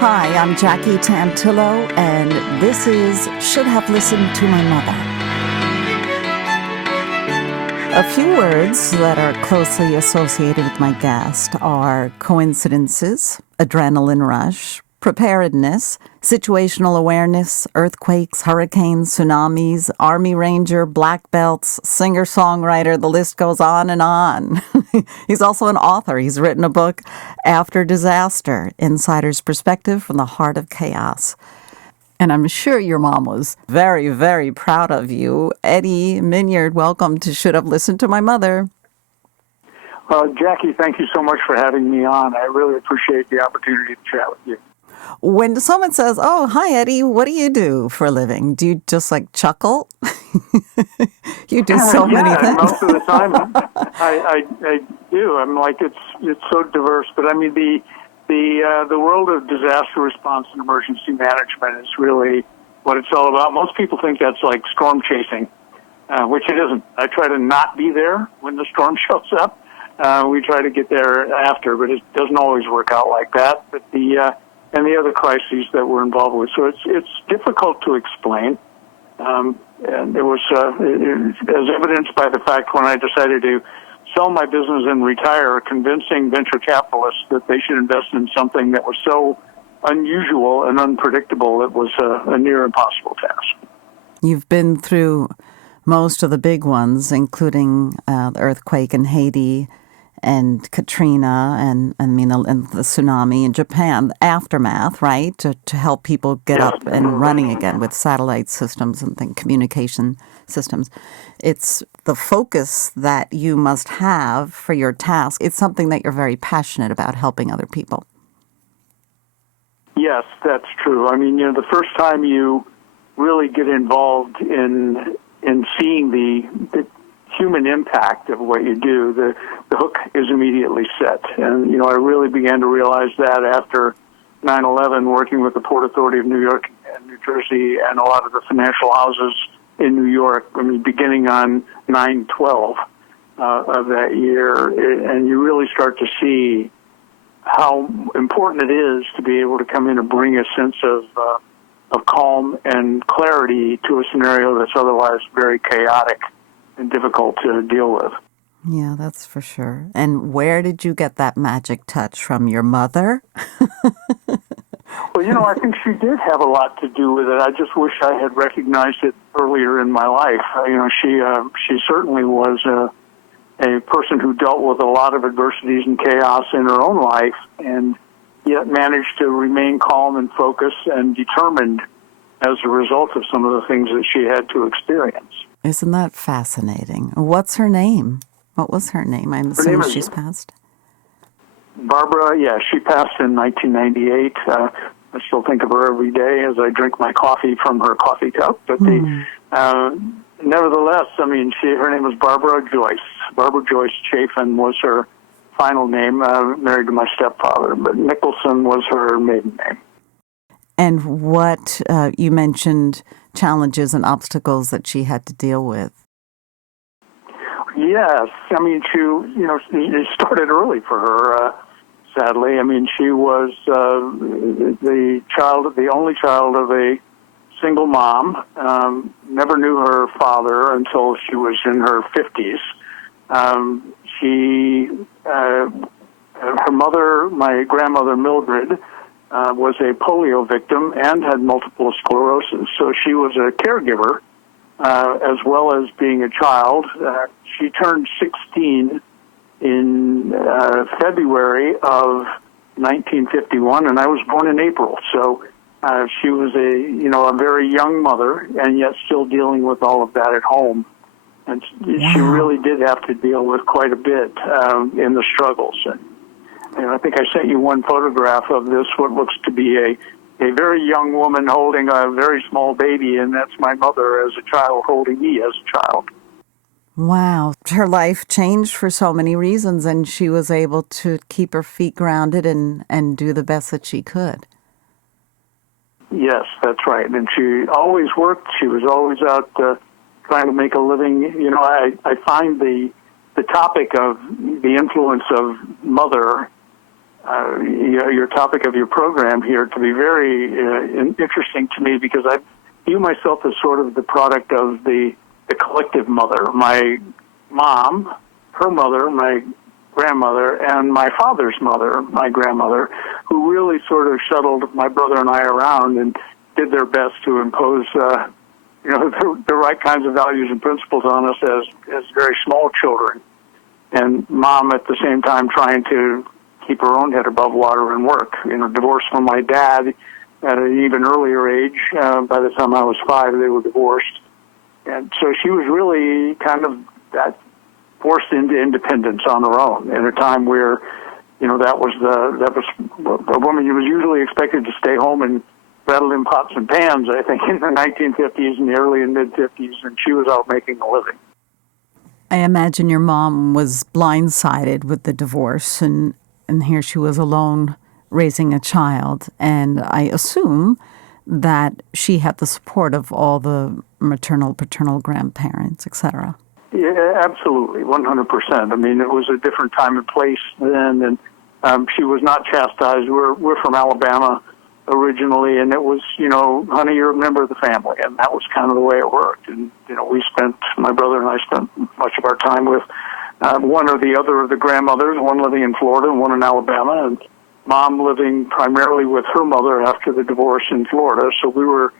Hi, I'm Jackie Tantillo, and this is Should Have Listened to My Mother. A few words that are closely associated with my guest are coincidences, adrenaline rush, preparedness, situational awareness, earthquakes, hurricanes, tsunamis, Army Ranger, black belts, singer-songwriter, the list goes on and on. He's also an author. He's written a book, After Disaster, Insider's Perspective from the Heart of Chaos. And I'm sure your mom was very, very proud of you. Eddie Minyard, welcome to Should Have Listened to My Mother. Jackie, thank you so much for having me on. I really appreciate the opportunity to chat with you. When someone says, "Oh, hi, Eddie, what do you do for a living?" Do you just chuckle? You do so many things. Most of the time I do. I'm like, it's so diverse. But I mean, the world of disaster response and emergency management is really what it's all about. Most people think that's like storm chasing, which it isn't. I try to not be there when the storm shows up. We try to get there after, but it doesn't always work out like that. But and the other crises that we're involved with. So it's difficult to explain. And it was, as evidenced by the fact when I decided to sell my business and retire, convincing venture capitalists that they should invest in something that was so unusual and unpredictable, it was a near impossible task. You've been through most of the big ones, including the earthquake in Haiti and Katrina and the tsunami in Japan, aftermath, right, to help people get up and running again with satellite systems and communication systems. It's the focus that you must have for your task. It's something that you're very passionate about, helping other people. Yes, that's true. I mean, the first time you really get involved in seeing the human impact of what you do, the hook is immediately set. And, I really began to realize that after 9/11, working with the Port Authority of New York and New Jersey and a lot of the financial houses in New York, beginning on 9/12 of that year. And you really start to see how important it is to be able to come in and bring a sense of calm and clarity to a scenario that's otherwise very chaotic and difficult to deal with. Yeah, that's for sure. And where did you get that magic touch from? Your mother? Well, I think she did have a lot to do with it. I just wish I had recognized it earlier in my life. She certainly was a person who dealt with a lot of adversities and chaos in her own life, and yet managed to remain calm and focused and determined as a result of some of the things that she had to experience. Isn't that fascinating? What's her name? What was her name? I'm assuming she's passed. Barbara, she passed in 1998. I still think of her every day as I drink my coffee from her coffee cup. But nevertheless, her name was Barbara Joyce. Barbara Joyce Chafin was her final name, married to my stepfather. But Nicholson was her maiden name. And what you mentioned challenges and obstacles that she had to deal with. Yes, it started early for her. Sadly, she was the only child of a single mom. Never knew her father until she was in her 50s. Her mother, my grandmother Mildred, was a polio victim and had multiple sclerosis. So she was a caregiver as well as being a child. She turned 16 in February of 1951, and I was born in April. So she was a very young mother, and yet still dealing with all of that at home. And she really did have to deal with quite a bit in the struggles. And I think I sent you one photograph of this, what looks to be a very young woman holding a very small baby, and that's my mother as a child holding me as a child. Wow. Her life changed for so many reasons, and she was able to keep her feet grounded and do the best that she could. Yes, that's right. And she always worked. She was always out trying to make a living. I find the topic of the influence of mother your topic of your program here to be very interesting to me, because I view myself as sort of the product of the collective mother. My mom, her mother, my grandmother, and my father's mother, my grandmother, who really sort of shuttled my brother and I around and did their best to impose the right kinds of values and principles on us as very small children. And Mom, at the same time, trying to keep her own head above water and work. Divorced from my dad at an even earlier age. By the time I was 5, they were divorced. And so she was really kind of that forced into independence on her own in a time where, that was a woman who was usually expected to stay home and rattle in pots and pans, I think, in the 1950s and the early and mid-50s, and she was out making a living. I imagine your mom was blindsided with the divorce, and here she was alone raising a child. And I assume that she had the support of all the maternal, paternal grandparents, etc. Yeah, absolutely, 100%. I mean, it was a different time and place then, and she was not chastised. We're from Alabama originally, and it was, honey, you're a member of the family, and that was kind of the way it worked. And, my brother and I spent much of our time with one or the other of the grandmothers, one living in Florida and one in Alabama, and Mom living primarily with her mother after the divorce in Florida. So we were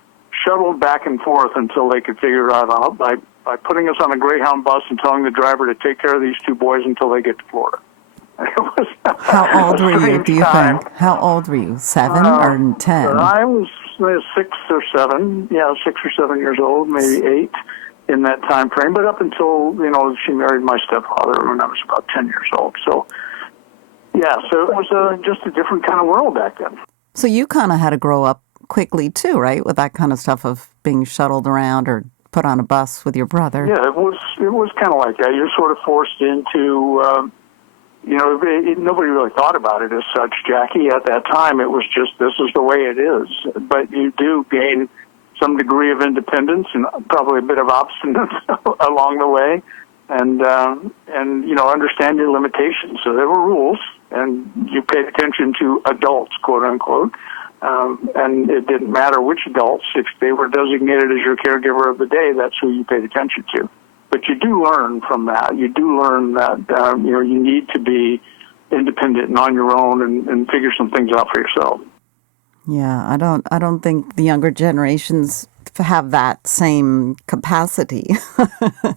shuttled back and forth until they could figure it out by putting us on a Greyhound bus and telling the driver to take care of these two boys until they get to Florida. How old were you, do you think? How old were you, 7 or 10? I was 6 or 7, 6 or 7 years old, maybe 8 in that time frame. But up until, she married my stepfather when I was about 10 years old. So, so it was just a different kind of world back then. So you kind of had to grow up quickly too, right, with that kind of stuff of being shuttled around or put on a bus with your brother? Yeah, it was kind of like that. You're sort of forced into... nobody really thought about it as such, Jackie. At that time, it was just, this is the way it is. But you do gain some degree of independence and probably a bit of obstinance along the way, and understand your limitations. So there were rules, and you paid attention to adults, quote unquote, and it didn't matter which adults. If they were designated as your caregiver of the day, that's who you paid attention to. But you do learn from that. You do learn that you need to be independent and on your own and figure some things out for yourself. Yeah, I don't think the younger generations have that same capacity.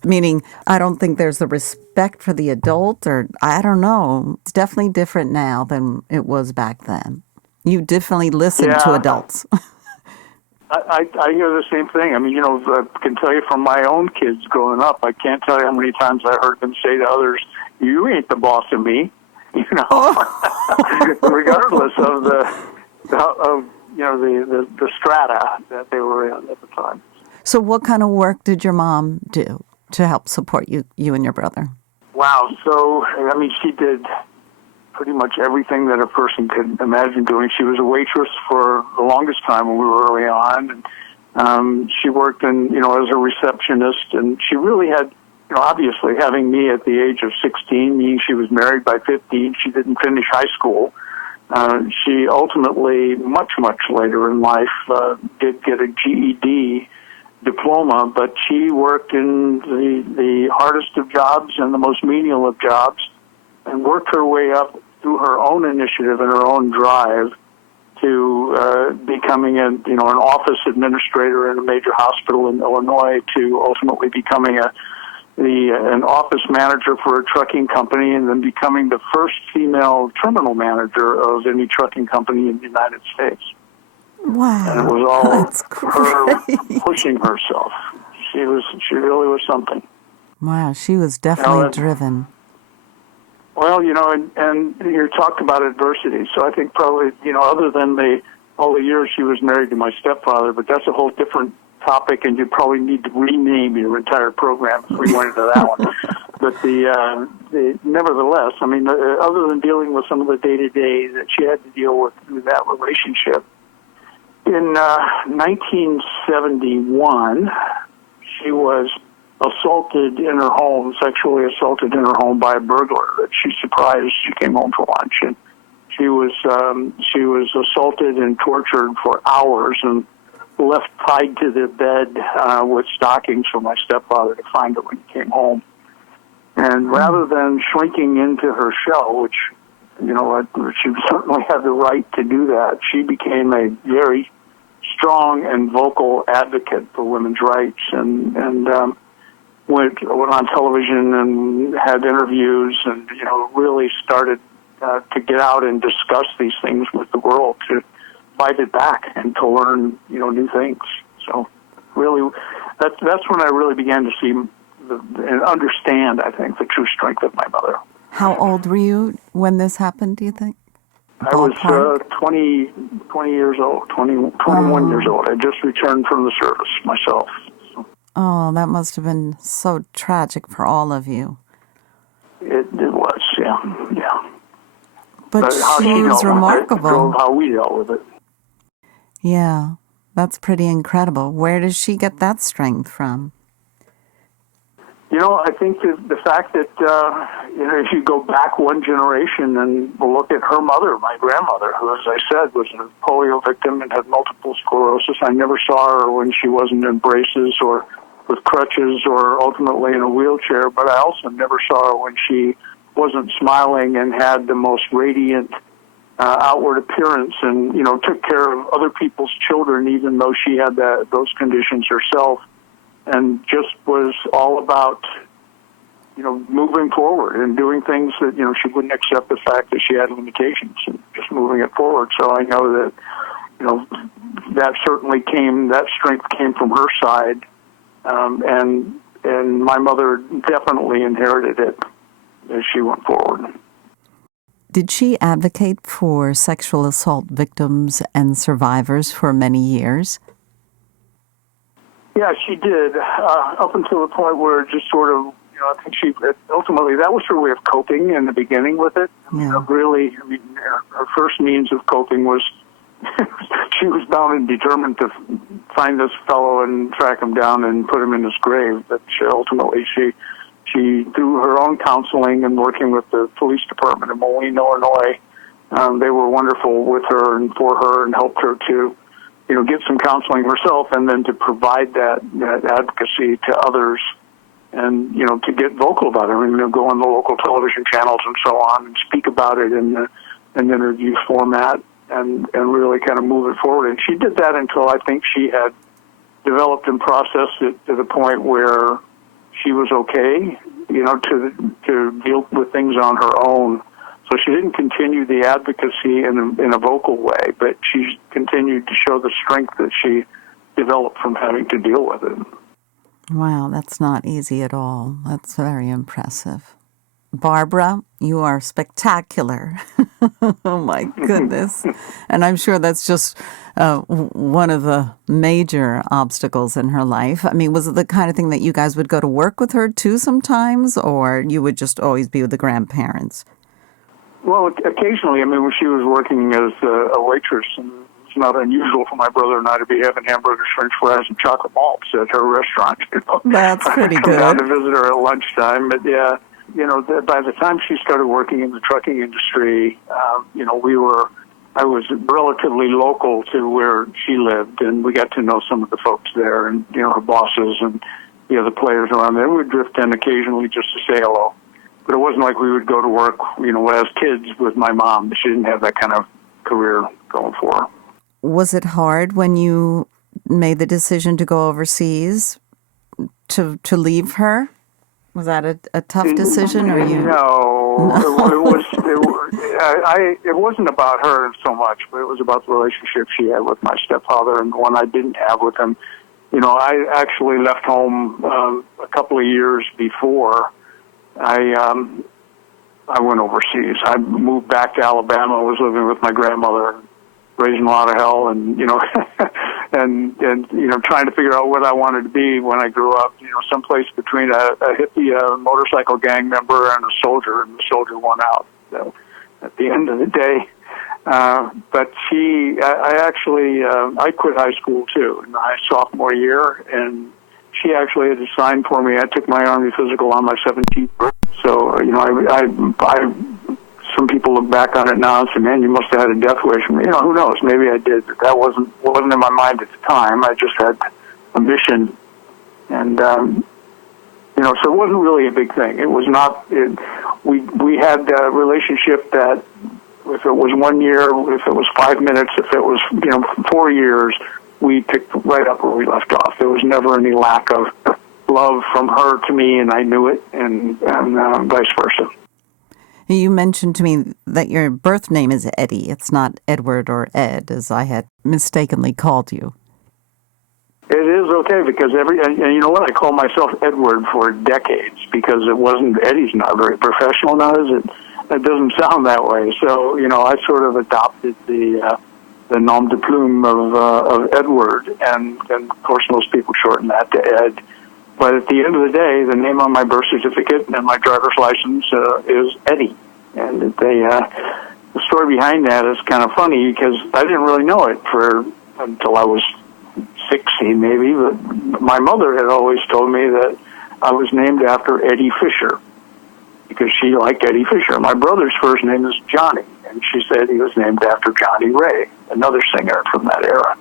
Meaning, I don't think there's the respect for the adult, or I don't know. It's definitely different now than it was back then. You definitely listen to adults. I hear the same thing. I mean, I can tell you from my own kids growing up, I can't tell you how many times I heard them say to others, "You ain't the boss of me," regardless of the strata that they were in at the time. So what kind of work did your mom do to help support you and your brother? Wow. So, she did pretty much everything that a person could imagine doing. She was a waitress for the longest time when we were early on, and she worked as a receptionist, and she really had, obviously having me at the age of 16, meaning she was married by 15, she didn't finish high school. She ultimately, much, much later in life, did get a GED diploma, but she worked in the hardest of jobs and the most menial of jobs, and worked her way up through her own initiative and her own drive to becoming an office administrator in a major hospital in Illinois, to ultimately becoming an office manager for a trucking company, and then becoming the first female terminal manager of any trucking company in the United States. Wow. And it was all her pushing herself. She really was something. Wow, she was definitely driven. Well, and you talked about adversity. So I think probably, other than all the years she was married to my stepfather, but that's a whole different topic, and you probably need to rename your entire program if we went into that one. But nevertheless, other than dealing with some of the day-to-day that she had to deal with through that relationship, in 1971, she was assaulted in her home, sexually assaulted in her home by a burglar that she surprised. She came home for lunch, and she was assaulted and tortured for hours and left tied to the bed with stockings for my stepfather to find her when he came home. And rather than shrinking into her shell, which, she certainly had the right to do that, she became a very strong and vocal advocate for women's rights, and went on television and had interviews, and really started to get out and discuss these things with the world, to fight it back and to learn new things. So really, that's when I really began to see and understand, I think, the true strength of my mother. How old were you when this happened, do you think? I was 20 years old, 21 years old. I just returned from the service myself. So. Oh, that must have been so tragic for all of you. It was, yeah. But she was remarkable. How we dealt with it. Yeah, that's pretty incredible. Where does she get that strength from? I think that the fact that, if you go back one generation and look at her mother, my grandmother, who, as I said, was a polio victim and had multiple sclerosis. I never saw her when she wasn't in braces or with crutches or ultimately in a wheelchair, but I also never saw her when she wasn't smiling and had the most radiant outward appearance and, took care of other people's children, even though she had those conditions herself. And just was all about, moving forward and doing things that, she wouldn't accept the fact that she had limitations and just moving it forward. So I know that, that strength came from her side. And my mother definitely inherited it as she went forward. Did she advocate for sexual assault victims and survivors for many years? Yeah, she did, up until the point where it just sort of, I think ultimately, that was her way of coping in the beginning with it. Yeah. Her first means of coping was she was bound and determined to find this fellow and track him down and put him in his grave. But ultimately, she through her own counseling and working with the police department in Moline, Illinois, they were wonderful with her and for her and helped her to get some counseling herself, and then to provide that advocacy to others, and to get vocal about it. Go on the local television channels and so on, and speak about it in an interview format, and really kind of move it forward. And she did that until I think she had developed and processed it to the point where she was okay, to deal with things on her own. So she didn't continue the advocacy in a vocal way, but she continued to show the strength that she developed from having to deal with it. Wow, that's not easy at all. That's very impressive. Barbara, you are spectacular. Oh, my goodness. And I'm sure that's just one of the major obstacles in her life. I mean, was it the kind of thing that you guys would go to work with her, too, sometimes, or you would just always be with the grandparents? Well, occasionally, when she was working as a waitress, and it's not unusual for my brother and I to be having hamburgers, french fries, and chocolate malts at her restaurant. That's pretty good. Come down to visit her at lunchtime. But, yeah, by the time she started working in the trucking industry, I was relatively local to where she lived, and we got to know some of the folks there and, her bosses and the other players around there. We'd drift in occasionally just to say hello. But it wasn't like we would go to work, as kids with my mom. She didn't have that kind of career going for her. Was it hard when you made the decision to go overseas to leave her? Was that a tough decision, or you? No. It wasn't about her so much, but it was about the relationship she had with my stepfather and the one I didn't have with him. I actually left home a couple of years before I went overseas. I moved back to Alabama. I was living with my grandmother, raising a lot of hell, and and trying to figure out what I wanted to be when I grew up. Someplace between a hippie, motorcycle gang member, and a soldier, and the soldier won out. So at the end of the day, but I quit high school too in my sophomore year, and she actually had to sign for me. I took my Army physical on my 17th birthday. So, some people people look back on it now and say, man, you must have had a death wish. Who knows? Maybe I did, but that wasn't in my mind at the time. I just had a mission. And, so it wasn't really a big thing. It was not, we had a relationship that if it was 1 year, if it was 5 minutes, if it was, 4 years, we picked right up where we left off. There was never any lack of love from her to me, and I knew it, and vice versa. You mentioned to me that your birth name is Eddie. It's not Edward or Ed, as I had mistakenly called you. It is okay, because and you know what? I call myself Edward for decades, because it wasn't, Eddie's not very professional now, is it? It doesn't sound that way. So, I sort of adopted the nom de plume of Edward, and of course most people shorten that to Ed. But at the end of the day, the name on my birth certificate and my driver's license is Eddie. And the story behind that is kind of funny, because I didn't really know it until I was 60 maybe, but my mother had always told me that I was named after Eddie Fisher, because she liked Eddie Fisher. My brother's first name is Johnny, and she said he was named after Johnny Ray, another singer from that era.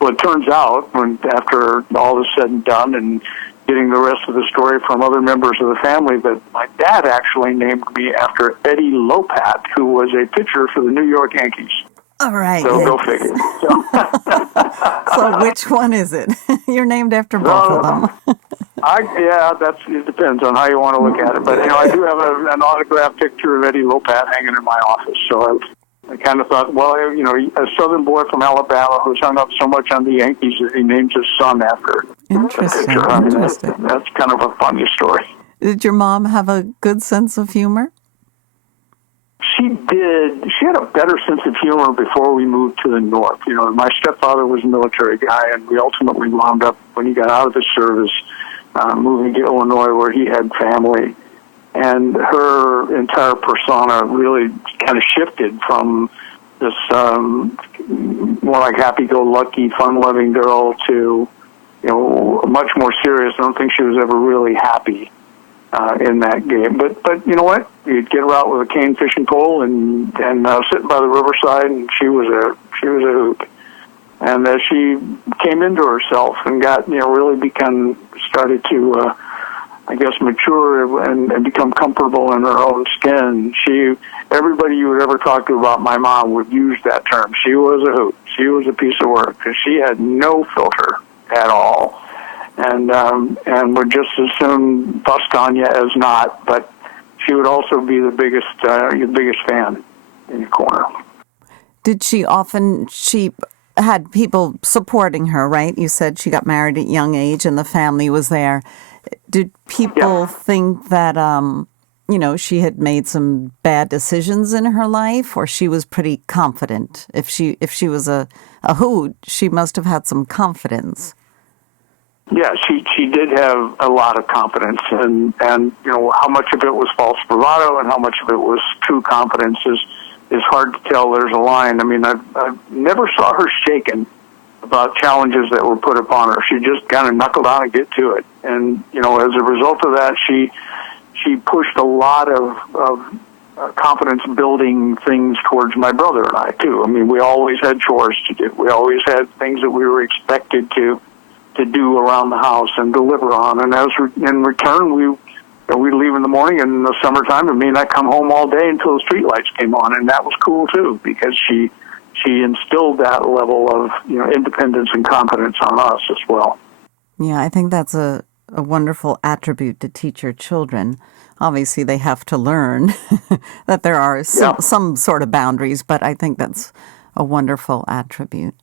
Well, it turns out, after all is said and done, and getting the rest of the story from other members of the family, that my dad actually named me after Eddie Lopat, who was a pitcher for the New York Yankees. All right. So yes. Go figure. So which one is it? You're named after both of them. It depends on how you want to look at it. But, I do have an autographed picture of Eddie Lopat hanging in my office. So I kind of thought, well, a southern boy from Alabama who's hung up so much on the Yankees that he named his son after. Interesting. That's kind of a funny story. Did your mom have a good sense of humor? She did. She had a better sense of humor before we moved to the north. My stepfather was a military guy, and we ultimately wound up, when he got out of the service, moving to Illinois, where he had family. And her entire persona really kind of shifted from this more like happy-go-lucky, fun-loving girl to, much more serious. I don't think she was ever really happy in that game. But you know what? You'd get her out with a cane fishing pole and sitting by the riverside, and she was a hoot. And as she came into herself and got, started to, mature and become comfortable in her own skin, everybody you would ever talk to about my mom would use that term. She was a hoot. She was a piece of work, because she had no filter at all. And would just as soon bust on you as not, but she would also be your biggest fan in your corner. Did she had people supporting her, right? You said she got married at a young age and the family was there. Did people think that, she had made some bad decisions in her life, or she was pretty confident? If she was a hoot, she must have had some confidence. Yeah, she did have a lot of confidence, and how much of it was false bravado and how much of it was true confidence is hard to tell. There's a line. I mean, I never saw her shaken about challenges that were put upon her. She just kind of knuckled down and get to it. And as a result of that, she pushed a lot of confidence building things towards my brother and I too. I mean, we always had chores to do. We always had things that we were expected to do around the house and deliver on. And in return, we'd leave in the morning, and in the summertime, I'd come home all day until the streetlights came on, and that was cool too, because she instilled that level of independence and confidence on us as well. Yeah, I think that's a wonderful attribute to teach your children. Obviously, they have to learn that there are some sort of boundaries, but I think that's a wonderful attribute.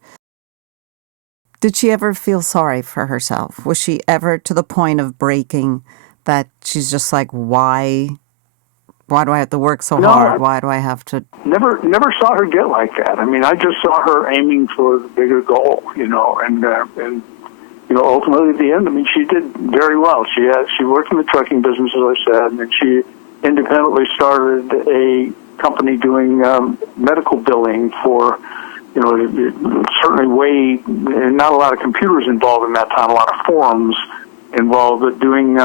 Did she ever feel sorry for herself? Was she ever to the point of breaking that she's just like, why do I have to work so hard? Why do I have to? Never saw her get like that. I mean, I just saw her aiming for the bigger goal, and ultimately at the end, she did very well. She worked in the trucking business, as I said, and she independently started a company doing medical billing for, certainly not a lot of computers involved in that time, a lot of forms involved, but doing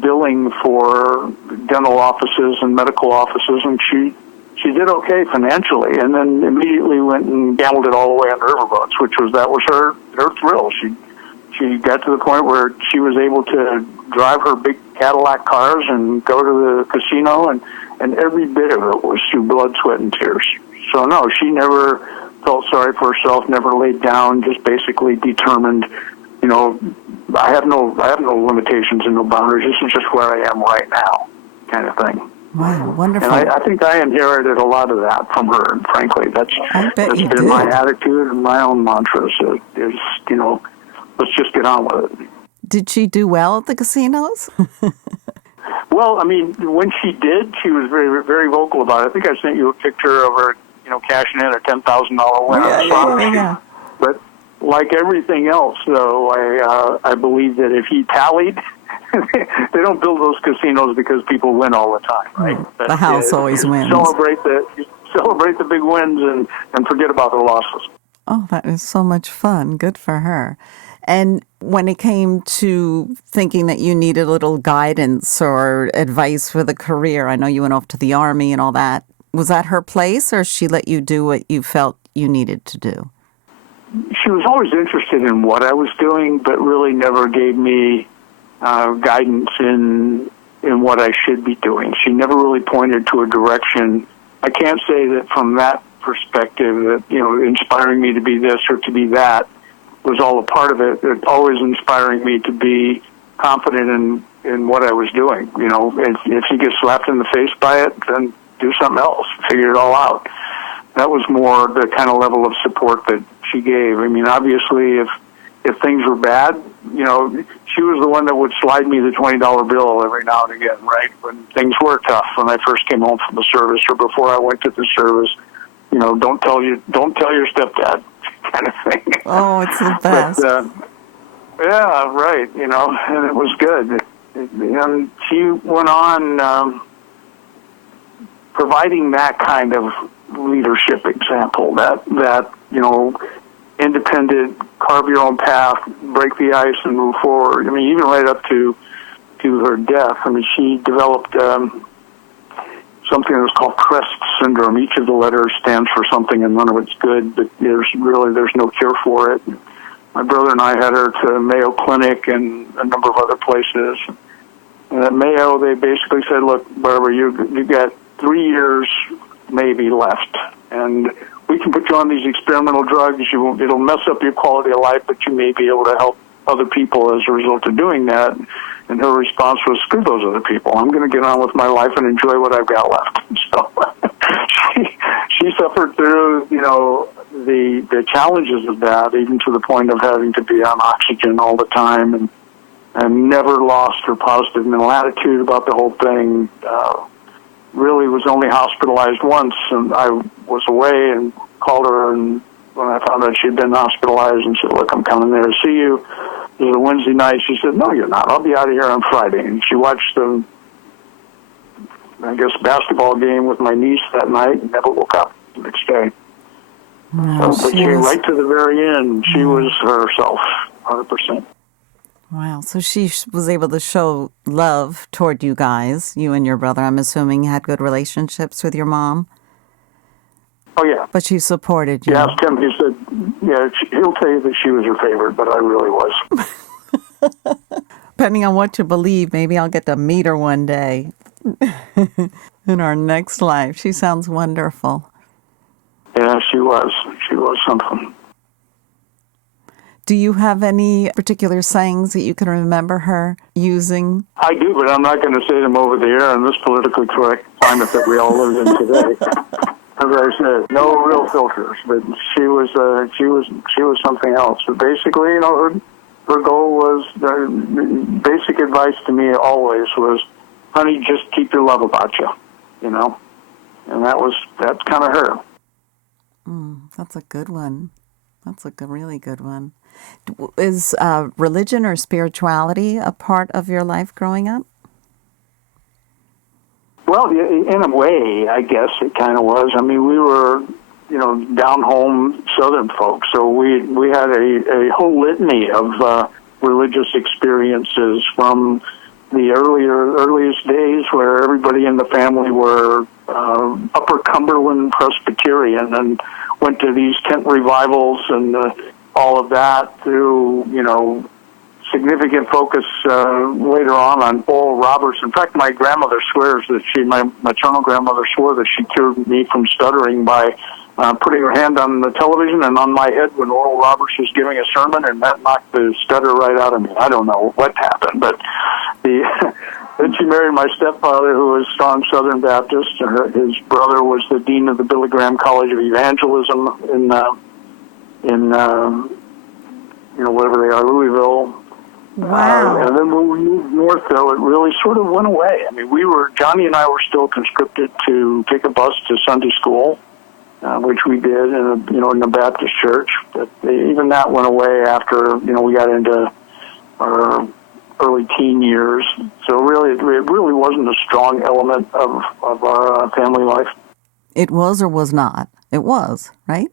billing for dental offices and medical offices, and she she did okay financially, and then immediately went and gambled it all away on riverboats, that was her thrill. She got to the point where she was able to drive her big Cadillac cars and go to the casino, and every bit of it was through blood, sweat, and tears. So no, she never felt sorry for herself, never laid down, just basically determined, I have no limitations and no boundaries. This is just where I am right now, kind of thing. Wow, wonderful. And I think I inherited a lot of that from her, and frankly. That's been my attitude and my own mantra is, let's just get on with it. Did she do well at the casinos? Well, I mean, when she did, she was very, very vocal about it. I think I sent you a picture of her, cashing in a $10,000 win on the slot machine. Yeah. But like everything else, though, I believe that if he tallied, they don't build those casinos because people win all the time, right? The house always wins. Celebrate the big wins and forget about the losses. Oh, that is so much fun. Good for her. And when it came to thinking that you needed a little guidance or advice for the career, I know you went off to the Army and all that. Was that her place, or she let you do what you felt you needed to do? She was always interested in what I was doing, but really never gave me guidance in what I should be doing. She never really pointed to a direction. I can't say that from that perspective that, inspiring me to be this or to be that was all a part of it. It always inspiring me to be confident in what I was doing. If you get slapped in the face by it, then do something else, figure it all out. That was more the kind of level of support that she gave. I mean, obviously, if things were bad, she was the one that would slide me the $20 bill every now and again, right? When things were tough, when I first came home from the service or before I went to the service, don't tell your stepdad, kind of thing. Oh, it's the best. But, yeah, right, and it was good. And she went on providing that kind of leadership example, that independent, carve your own path, break the ice, and move forward. I mean, even right up to her death. I mean, she developed something that was called CREST syndrome. Each of the letters stands for something, and none of it's good, but there's no cure for it. My brother and I had her to Mayo Clinic and a number of other places. And at Mayo, they basically said, look, Barbara, you got 3 years maybe left, and we can put you on these experimental drugs. It'll mess up your quality of life, but you may be able to help other people as a result of doing that. And her response was, screw those other people. I'm going to get on with my life and enjoy what I've got left. So she suffered through, the challenges of that, even to the point of having to be on oxygen all the time, and never lost her positive mental attitude about the whole thing. Really was only hospitalized once, and I was away and called her, and when I found out she'd been hospitalized, and said, look, I'm coming there to see you. It was a Wednesday night. She said, no, you're not. I'll be out of here on Friday. And she watched the, basketball game with my niece that night and never woke up the next day. Wow, but right to the very end, she was herself, 100%. Wow. So she was able to show love toward you guys, you and your brother. I'm assuming had good relationships with your mom. Oh, yeah. But she supported you. You asked him, he said, yeah, he'll tell you that she was your favorite, but I really was. Depending on what you believe, maybe I'll get to meet her one day in our next life. She sounds wonderful. Yeah, she was. She was something. Do you have any particular sayings that you can remember her using? I do, but I'm not going to say them over the air in this politically correct climate that we all live in today. As I said, no real filters. But she was something else. But basically, her goal was, basic advice to me always was, honey, just keep your love about you, and that's kind of her. That's a good one. That's a really good one. Is religion or spirituality a part of your life growing up? Well, in a way, I guess it kind of was. I mean, we were, down home Southern folks, so we had a whole litany of religious experiences from the earliest days where everybody in the family were Upper Cumberland Presbyterian and went to these tent revivals and all of that through, significant focus later on Oral Roberts. In fact, my grandmother swears that my maternal grandmother swore that she cured me from stuttering by putting her hand on the television and on my head when Oral Roberts was giving a sermon, and that knocked the stutter right out of me. I don't know what happened, but then she married my stepfather, who was strong Southern Baptist. His brother was the dean of the Billy Graham College of Evangelism in whatever they are, Louisville. Wow. And then when we moved north, though, it really sort of went away. I mean, Johnny and I were still conscripted to take a bus to Sunday school, which we did in a Baptist church. But even that went away after, we got into our early teen years. So really, it really wasn't a strong element of our family life. It was or was not? It was, right?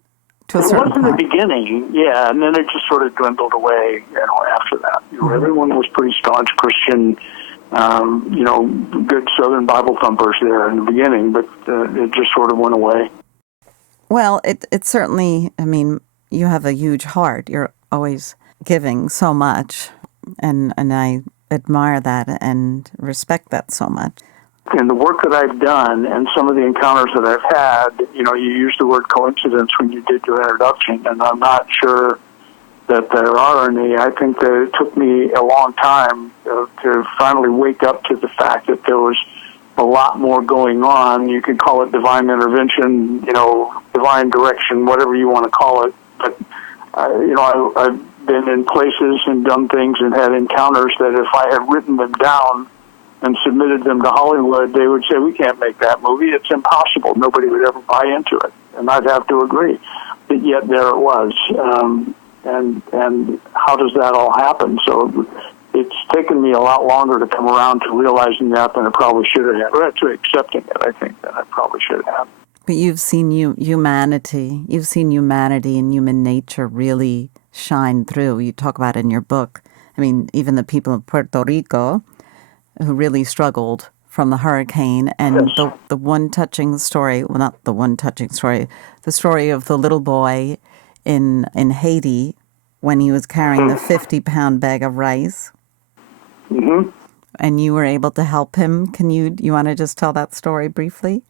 To a it certain was in the point. beginning, yeah, and then it just sort of dwindled away, after that. Everyone was pretty staunch Christian, good Southern Bible thumpers there in the beginning, but it just sort of went away. Well, it certainly, you have a huge heart. You're always giving so much, and I admire that and respect that so much. In the work that I've done and some of the encounters that I've had, you used the word coincidence when you did your introduction, and I'm not sure that there are any. I think that it took me a long time to finally wake up to the fact that there was a lot more going on. You could call it divine intervention, divine direction, whatever you want to call it. But, I've been in places and done things and had encounters that if I had written them down and submitted them to Hollywood, they would say, we can't make that movie. It's impossible. Nobody would ever buy into it. And I'd have to agree. But yet there it was. And how does that all happen? So it's taken me a lot longer to come around to realizing that than I probably should have, or to accepting it, I think, than I probably should have. But you've seen humanity. You've seen humanity and human nature really shine through. You talk about it in your book. Even the people of Puerto Rico who really struggled from the hurricane, and yes. the one touching story, well, not the one touching story, the story of the little boy in Haiti when he was carrying the 50-pound bag of rice. Mm-hmm. And you were able to help him. You want to just tell that story briefly?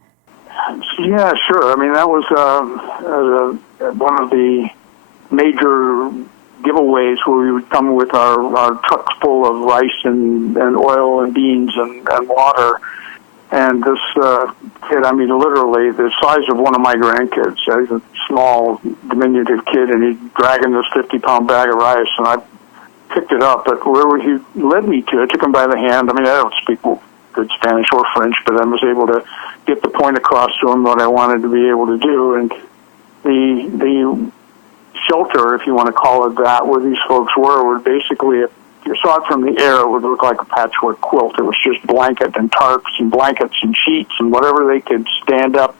Yeah, sure. That was one of the major giveaways where we would come with our trucks full of rice and oil and beans and water. And this kid, literally the size of one of my grandkids. He's a small, diminutive kid, and he's dragging this 50-pound bag of rice, and I picked it up. But where he led me to, I took him by the hand. I don't speak good Spanish or French, but I was able to get the point across to him what I wanted to be able to do. And the shelter, if you want to call it that, where these folks were basically, if you saw it from the air, it would look like a patchwork quilt. It was just blanket and tarps and blankets and sheets and whatever they could stand up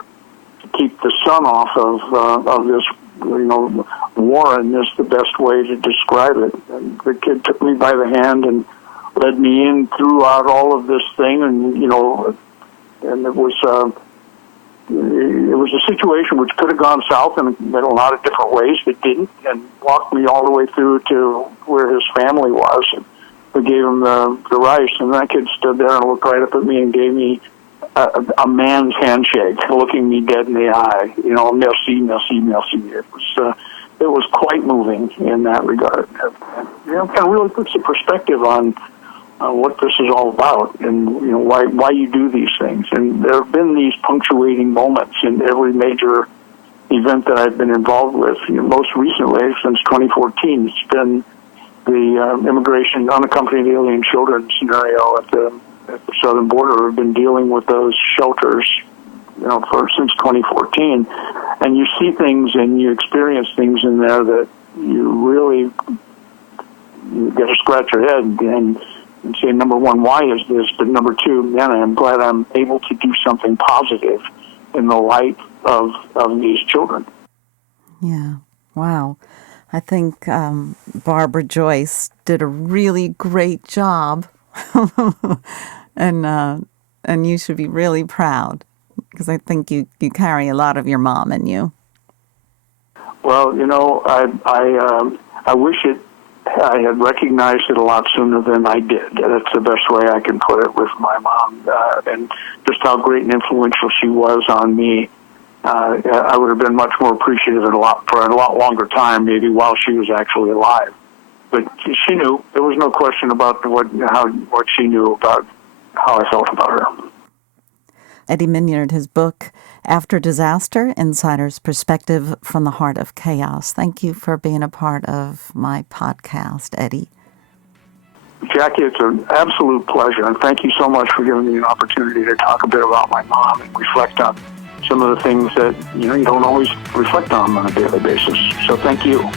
to keep the sun off of this, warren is the best way to describe it. And the kid took me by the hand and led me in throughout all of this thing, and it was a situation which could have gone south in a lot of different ways, but didn't, and walked me all the way through to where his family was. And we gave him the rice, and that kid stood there and looked right up at me and gave me a man's handshake, looking me dead in the eye. Merci, merci, merci. It was quite moving in that regard. It kind of really puts a perspective on what this is all about, and why you do these things. And there have been these punctuating moments in every major event that I've been involved with. Most recently, since 2014, it's been the immigration unaccompanied alien children scenario at the southern border. We've been dealing with those shelters, since 2014, and you see things and you experience things in there that you got to scratch your head and say, number one, why is this? But number two, man, I'm glad I'm able to do something positive in the light of these children. Yeah. Wow. I think Barbara Joyce did a really great job, and you should be really proud. Because I think you carry a lot of your mom in you. Well, I wish I had recognized it a lot sooner than I did. That's the best way I can put it with my mom, and just how great and influential she was on me. I would have been much more appreciative for a lot longer time, maybe while she was actually alive. But she knew. There was no question about what she knew about how I felt about her. Eddie Minyard, his book, After Disaster, Insider's Perspective from the Heart of Chaos. Thank you for being a part of my podcast, Eddie. Jackie, it's an absolute pleasure, and thank you so much for giving me an opportunity to talk a bit about my mom and reflect on some of the things that you don't always reflect on a daily basis. So thank you.